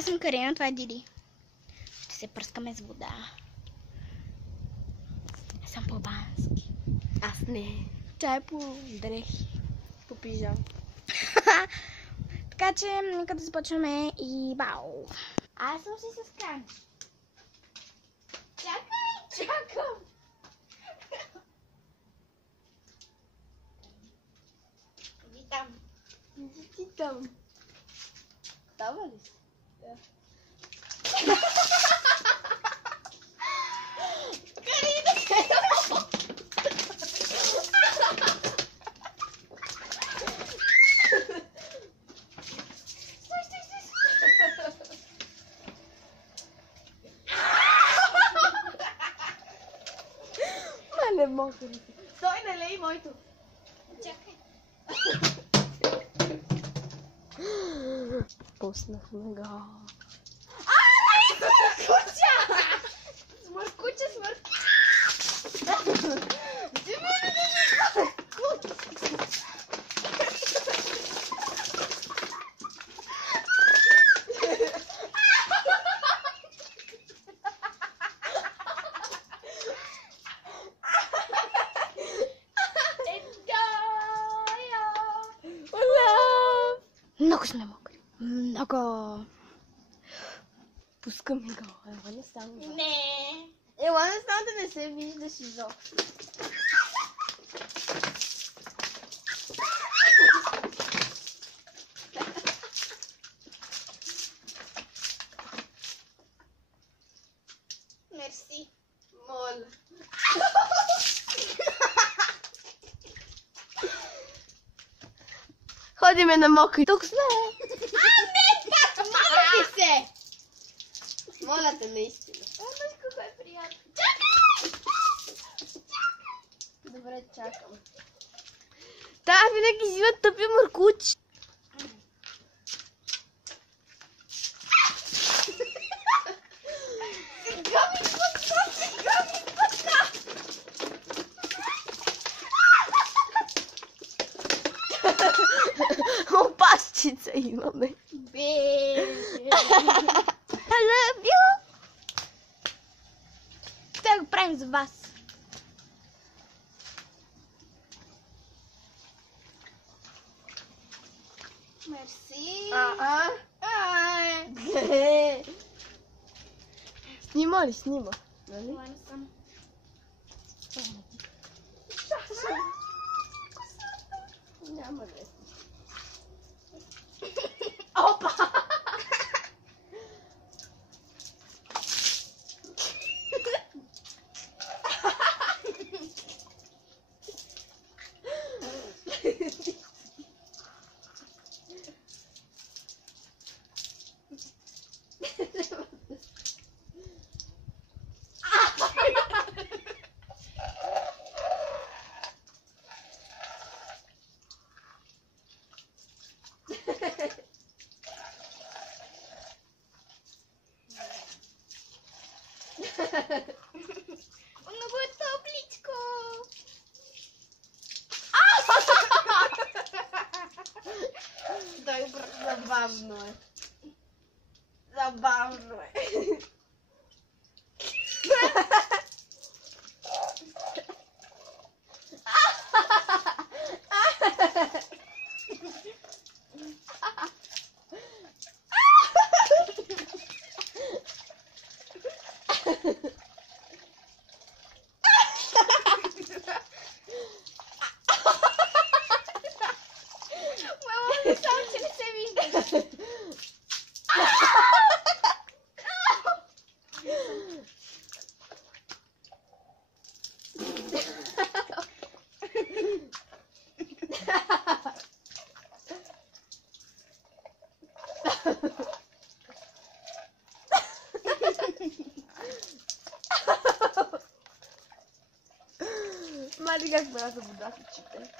Аз съм Карина, това е Диди. Ще се пръскаме с вода. Аз съм по-бански. Аз не. Тя е по дрехи. По пижам. Така че, нека да започваме и бау. Аз съм си с кран. Чакам. Иди там. Ти там. Става ли си? Да. Не мога. Стой, налей моето. Чакай. Пуснахме го. Смъркуча. Много сме мокри. Много. Пускаме го. Ела не стана. Не. Ела не стана да не се виждаш изобщо. Мерси. Моля. Ходиме на мокри. Тук сме. Мама се. Моля те, наистина. Виж какво е приятно. Добре, чакам. Да, винаги взимат тъпи мъркучи. Опасчица имаме. I love you. Това го правим за вас. Мерси. Снима ли? Снима. Нали? Доволна съм. Няма да. Опа! Много е топличко. Дай брат, забавно е. Забавно е. Мама, не само, че не се вижда. Мали как бяха вода в очите.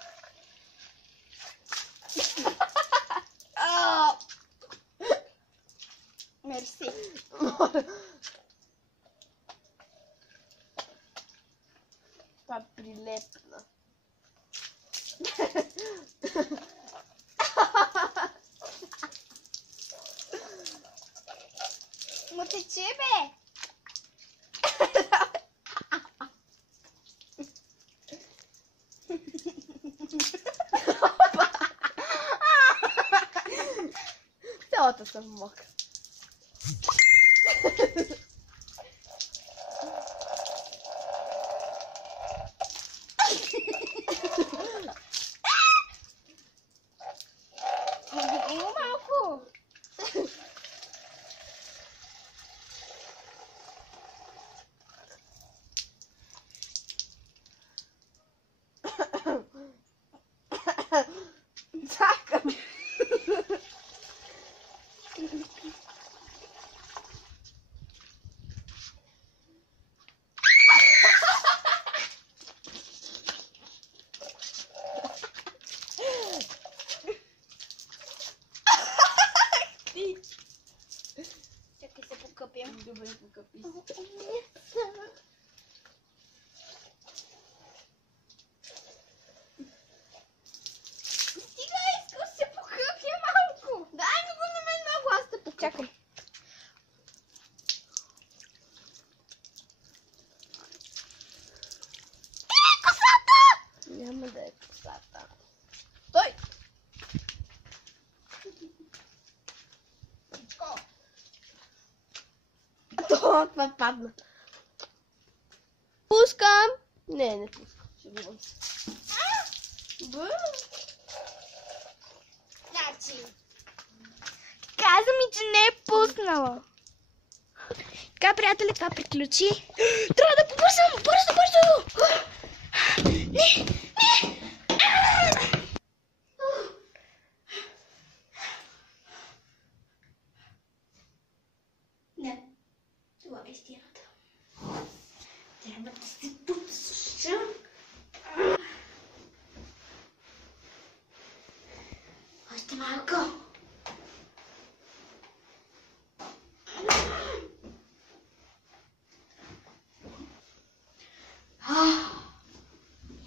Мерси. Това прилепна. Цялата съм мокра. Малко. Чакам. Чакай се покъпя. Добре, покъпи се. Стига, искам се покъпя малко. Дай ми го на мен много, аз те покъпя. Чакай. Няма да е косата. Стой! Това падна. Пускам. Не пускам. Шегувам се. Значи. Каза ми, че не е пуснала. Така, приятели, това приключи. Трябва да побързам! Бързо, бързо! Не! Не! Не. Това е истината. Трябва да се подсуша. Още малко.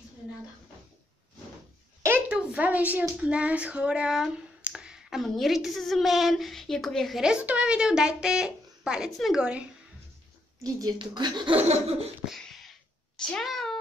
Изненада. Това беше от нас, хора. Абонирайте се за мен. И ако ви е харесало това видео, дайте палец нагоре. Иди тук. Чао!